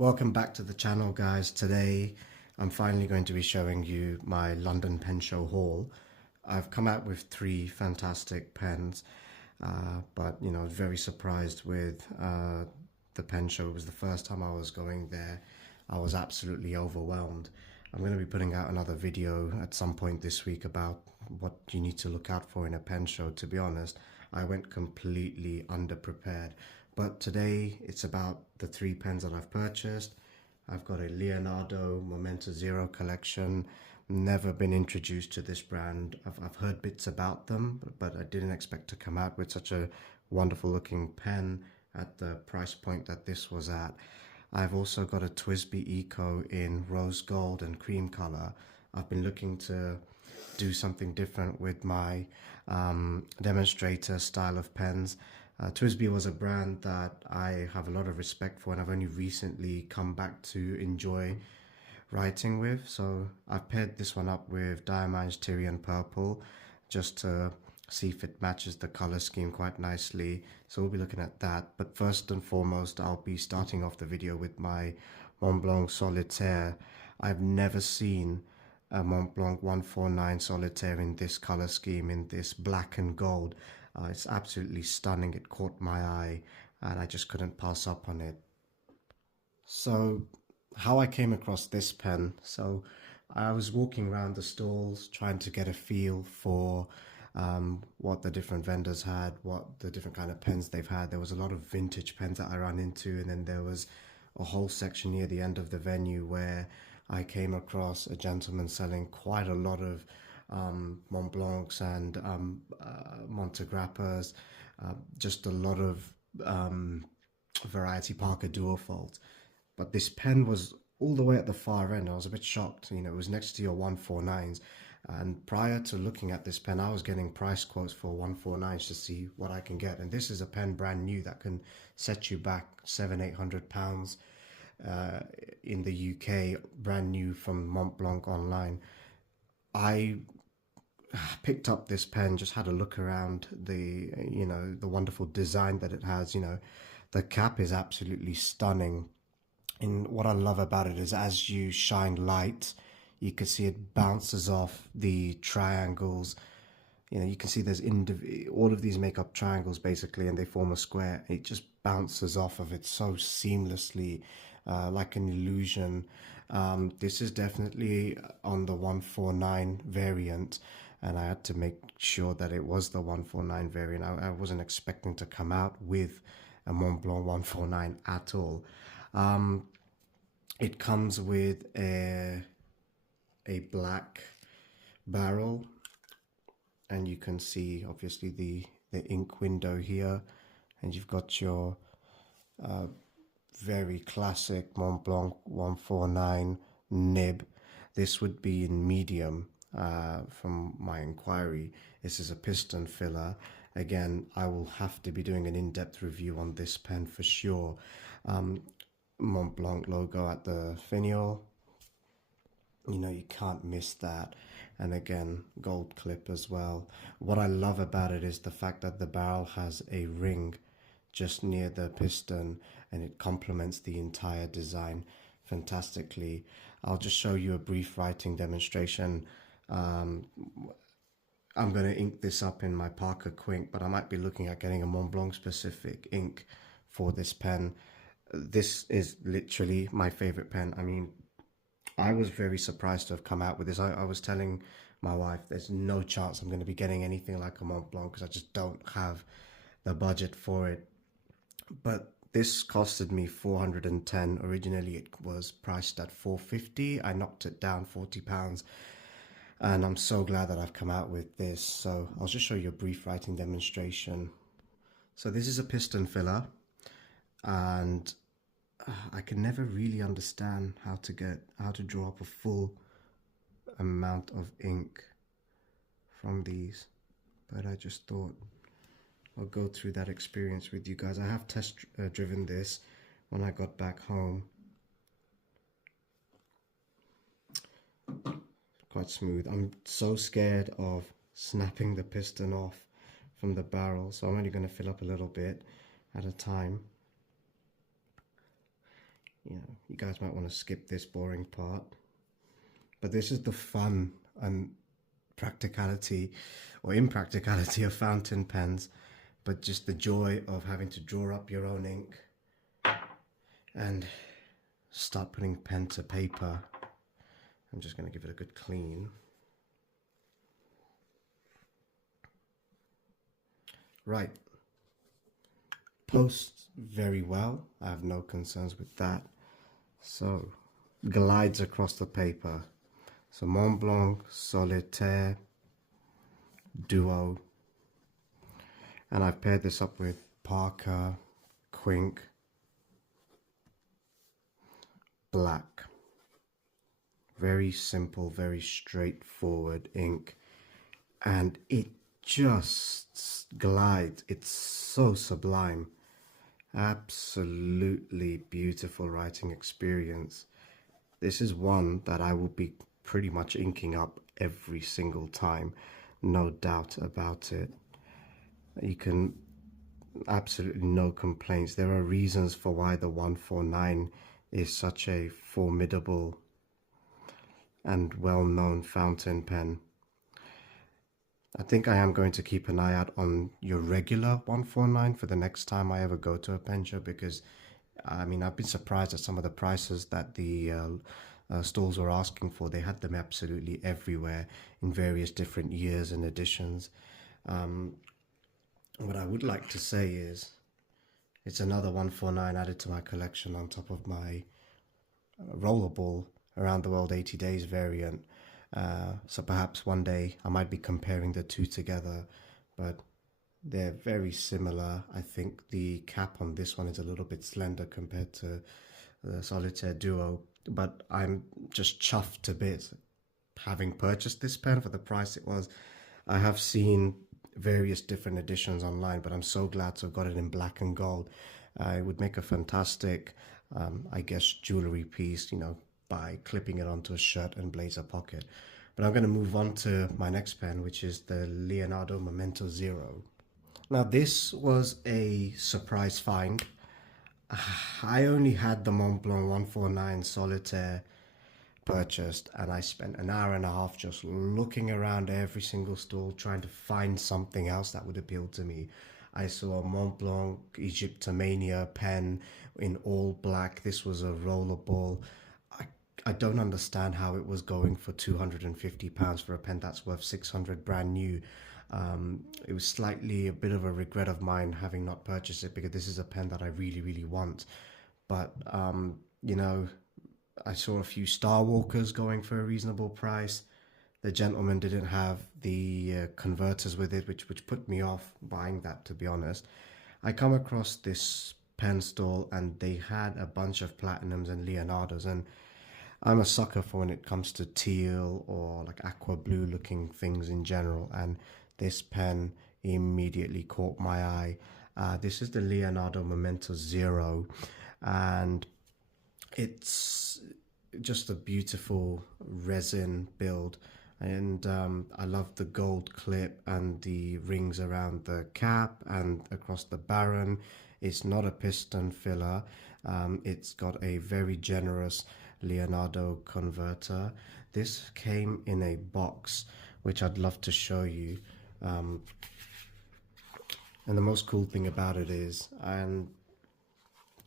Welcome back to the channel, guys. Today I'm finally going to be showing you my London pen show haul. I've come out with 3 fantastic pens, but you know, very surprised with the pen show. It was the first time I was going there. I was absolutely overwhelmed. I'm going to be putting out another video at some point this week about what you need to look out for in a pen show. To be honest, I went completely underprepared. But today it's about the 3 pens that I've purchased. I've got a Leonardo Momento Zero collection. Never been introduced to this brand. I've heard bits about them, but I didn't expect to come out with such a wonderful looking pen at the price point that this was at. I've also got a TWSBI Eco in rose gold and cream color. I've been looking to do something different with my demonstrator style of pens. TWSBI was a brand that I have a lot of respect for, and I've only recently come back to enjoy writing with. So I've paired this one up with Diamond's Tyrian Purple just to see if it matches the color scheme quite nicely. So we'll be looking at that. But first and foremost, I'll be starting off the video with my Mont Blanc Solitaire. I've never seen a Mont Blanc 149 Solitaire in this color scheme, in this black and gold. It's absolutely stunning. It caught my eye and I just couldn't pass up on it. So how I came across this pen, so I was walking around the stalls trying to get a feel for what the different vendors had, what the different kind of pens they've had. There was a lot of vintage pens that I ran into, and then there was a whole section near the end of the venue where I came across a gentleman selling quite a lot of Mont Blancs and Montegrappas, just a lot of variety Parker Duofold. But this pen was all the way at the far end. I was a bit shocked. You know, it was next to your 149s. And prior to looking at this pen, I was getting price quotes for 149s to see what I can get. And this is a pen brand new that can set you back £700-800 in the UK, brand new from Mont Blanc online. I picked up this pen, just had a look around the, you know, the wonderful design that it has. You know, the cap is absolutely stunning. And what I love about it is as you shine light, you can see it bounces off the triangles. You know, you can see there's all of these make up triangles basically, and they form a square. It just bounces off of it so seamlessly, like an illusion. This is definitely on the 149 variant, and I had to make sure that it was the 149 variant. I wasn't expecting to come out with a Mont Blanc 149 at all. It comes with a black barrel, and you can see obviously the ink window here, and you've got your very classic Mont Blanc 149 nib. This would be in medium from my inquiry. This is a piston filler. Again, I will have to be doing an in-depth review on this pen for sure. Mont Blanc logo at the finial, you know, you can't miss that. And again, gold clip as well. What I love about it is the fact that the barrel has a ring just near the piston, and it complements the entire design fantastically. I'll just show you a brief writing demonstration. I'm going to ink this up in my Parker Quink, but I might be looking at getting a Mont Blanc specific ink for this pen. This is literally my favorite pen. I mean, I was very surprised to have come out with this. I was telling my wife there's no chance I'm going to be getting anything like a Mont Blanc because I just don't have the budget for it. But this costed me 410. Originally it was priced at 450. I knocked it down £40, and I'm so glad that I've come out with this. So I'll just show you a brief writing demonstration. So this is a piston filler, and I can never really understand how to draw up a full amount of ink from these, but I just thought I'll go through that experience with you guys. I have test driven this when I got back home. Quite smooth. I'm so scared of snapping the piston off from the barrel, so I'm only going to fill up a little bit at a time. You know, you guys might want to skip this boring part. But this is the fun and practicality or impracticality of fountain pens, but just the joy of having to draw up your own ink and start putting pen to paper. I'm just going to give it a good clean. Right. Posts very well. I have no concerns with that. So, glides across the paper. So Mont Blanc Solitaire Duo. And I've paired this up with Parker Quink Black. Very simple, very straightforward ink. And it just glides. It's so sublime. Absolutely beautiful writing experience. This is one that I will be pretty much inking up every single time, no doubt about it. You can absolutely no complaints. There are reasons for why the 149 is such a formidable and well-known fountain pen. I think I am going to keep an eye out on your regular 149 for the next time I ever go to a pen show, because I mean, I've been surprised at some of the prices that the stalls were asking for. They had them absolutely everywhere in various different years and editions. What I would like to say is it's another 149 added to my collection on top of my Rollerball Around the World 80 Days variant. So perhaps one day I might be comparing the two together, but they're very similar. I think the cap on this one is a little bit slender compared to the Solitaire Duo, but I'm just chuffed to bits having purchased this pen for the price it was. I have seen various different editions online, but I'm so glad to have got it in black and gold. It would make a fantastic, I guess, jewelry piece, you know, by clipping it onto a shirt and blazer pocket. But I'm going to move on to my next pen, which is the Leonardo Momento Zero. Now, this was a surprise find. I only had the Mont Blanc 149 Solitaire purchased, and I spent an hour and a half just looking around every single stall trying to find something else that would appeal to me. I saw a Mont Blanc Egyptomania pen in all black. This was a rollerball. I don't understand how it was going for £250 for a pen that's worth 600 brand new. It was slightly a bit of a regret of mine having not purchased it, because this is a pen that I really, really want. But, you know, I saw a few Star Walkers going for a reasonable price. The gentleman didn't have the converters with it, which put me off buying that, to be honest. I come across this pen stall and they had a bunch of Platinums and Leonardos, and I'm a sucker for when it comes to teal or like aqua blue looking things in general, and this pen immediately caught my eye. This is the Leonardo Momento Zero, and it's just a beautiful resin build. And I love the gold clip and the rings around the cap and across the barrel. It's not a piston filler. It's got a very generous Leonardo converter. This came in a box, which I'd love to show you. And the most cool thing about it is, and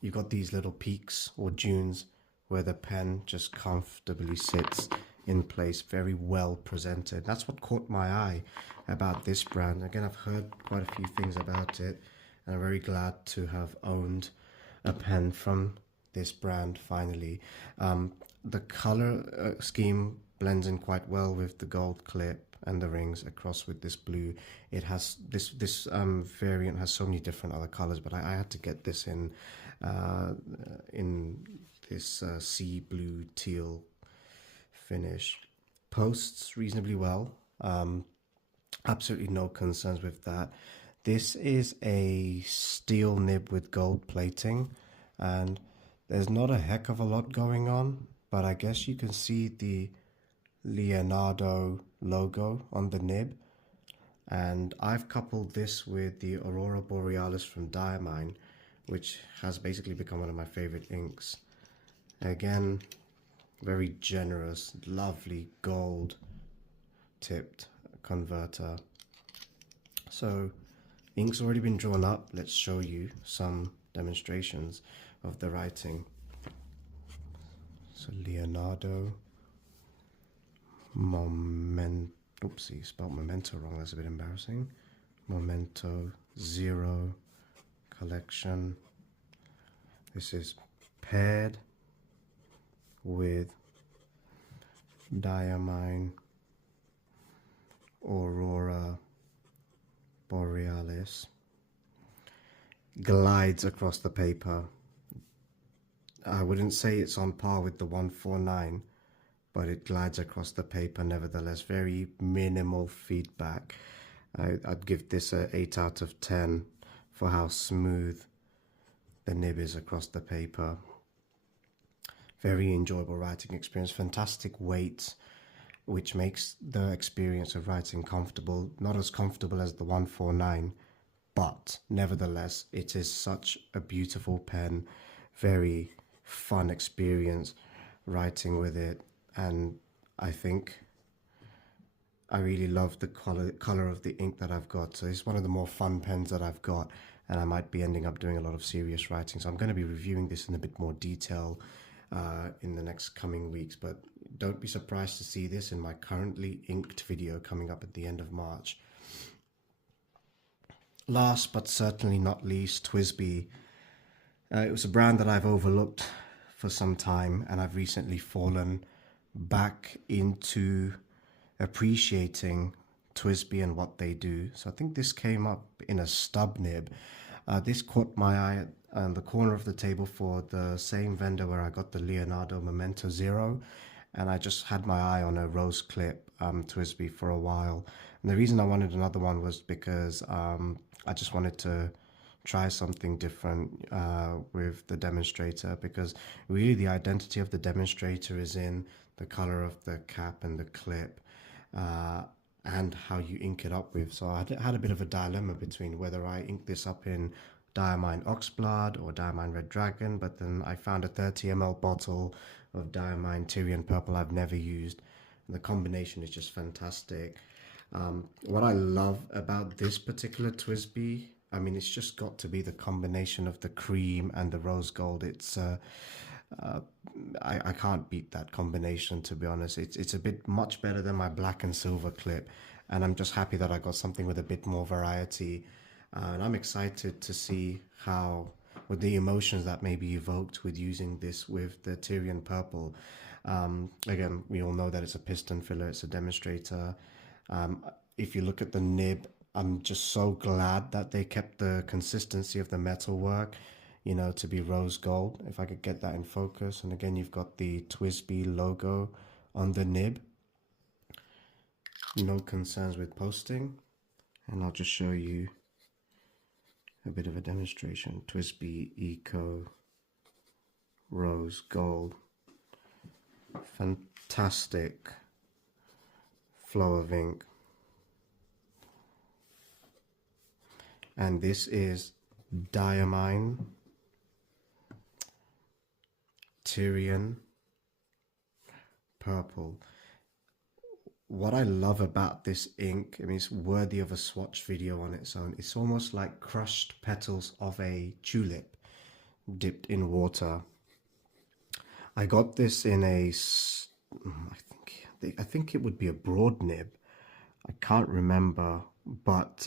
you've got these little peaks or dunes where the pen just comfortably sits in place, very well presented. That's what caught my eye about this brand. Again, I've heard quite a few things about it, and I'm very glad to have owned a pen from this brand finally. The color scheme blends in quite well with the gold clip and the rings across with this blue. It has this variant has so many different other colors, but I had to get this in this sea blue teal finish. Posts reasonably well. Absolutely no concerns with that. This is a steel nib with gold plating, and there's not a heck of a lot going on, but I guess you can see the Leonardo logo on the nib, and I've coupled this with the Aurora Borealis from Diamine, which has basically become one of my favorite inks. Again, very generous, lovely gold tipped converter. So ink's already been drawn up. Let's show you some demonstrations of the writing. So Leonardo, oopsie, spelled Momento wrong, that's a bit embarrassing. Momento Zero collection. This is paired with Diamine Aurora Borealis. Glides across the paper. I wouldn't say it's on par with the 149, but it glides across the paper nevertheless. Very minimal feedback. I'd give this a 8 out of 10 for how smooth the nib is across the paper. Very enjoyable writing experience. Fantastic weight, which makes the experience of writing comfortable. Not as comfortable as the 149, but nevertheless, it is such a beautiful pen. Very fun experience writing with it, and I think I really love the color of the ink that I've got. So it's one of the more fun pens that I've got, and I might be ending up doing a lot of serious writing. So I'm going to be reviewing this in a bit more detail in the next coming weeks, but don't be surprised to see this in my currently inked video coming up at the end of March. Last but certainly not least, TWSBI. It was a brand that I've overlooked for some time, and I've recently fallen back into appreciating TWSBI and what they do. So I think this came up in a stub nib. This caught my eye on the corner of the table for the same vendor where I got the Leonardo Momento Zero, and I just had my eye on a rose clip TWSBI for a while. And the reason I wanted another one was because I just wanted to try something different with the demonstrator, because really the identity of the demonstrator is in the color of the cap and the clip and how you ink it up with. So I had a bit of a dilemma between whether I ink this up in Diamine Oxblood or Diamine Red Dragon, but then I found a 30 ml bottle of Diamine Tyrian Purple I've never used, and the combination is just fantastic. What I love about this particular TWSBI, I mean, it's just got to be the combination of the cream and the rose gold. It's I can't beat that combination, to be honest. It's a bit much better than my black and silver clip, and I'm just happy that I got something with a bit more variety. And I'm excited to see with the emotions that may be evoked with using this with the Tyrian Purple. Again, we all know that it's a piston filler, it's a demonstrator. If you look at the nib, I'm just so glad that they kept the consistency of the metalwork, you know, to be rose gold. If I could get that in focus. And again, you've got the TWSBI logo on the nib. No concerns with posting. And I'll just show you a bit of a demonstration. TWSBI Eco Rose Gold. Fantastic flow of ink. And this is Diamine Tyrian Purple. What I love about this ink, I mean, it's worthy of a swatch video on its own. It's almost like crushed petals of a tulip dipped in water. I got this in a, I think it would be a broad nib. I can't remember, but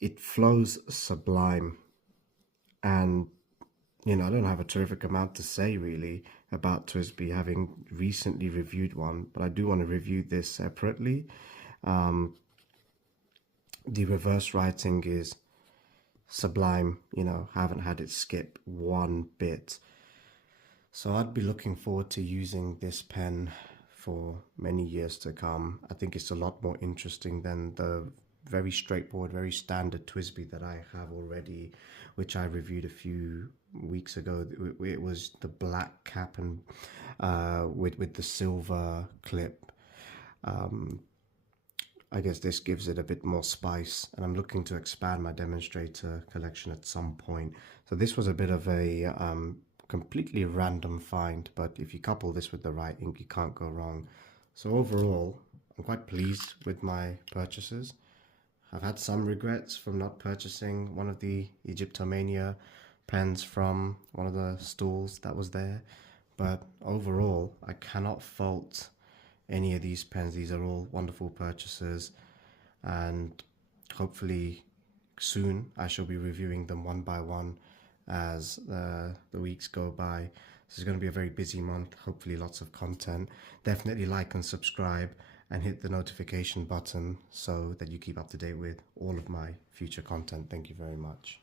it flows sublime. And you know, I don't have a terrific amount to say really about TWSBI, having recently reviewed one, but I do want to review this separately. The reverse writing is sublime, you know, haven't had it skip one bit. So I'd be looking forward to using this pen for many years to come. I think it's a lot more interesting than the very straightforward, very standard TWSBI that I have already, which I reviewed a few weeks ago. It was the black cap and with the silver clip. I guess this gives it a bit more spice, and I'm looking to expand my demonstrator collection at some point. So this was a bit of a completely random find, but if you couple this with the right ink, you can't go wrong. So overall, I'm quite pleased with my purchases. I've had some regrets from not purchasing one of the Egyptomania pens from one of the stalls that was there, but overall, I cannot fault any of these pens. These are all wonderful purchases, and hopefully soon I shall be reviewing them one by one as the weeks go by. This is going to be a very busy month, hopefully lots of content. Definitely like and subscribe and hit the notification button so that you keep up to date with all of my future content. Thank you very much.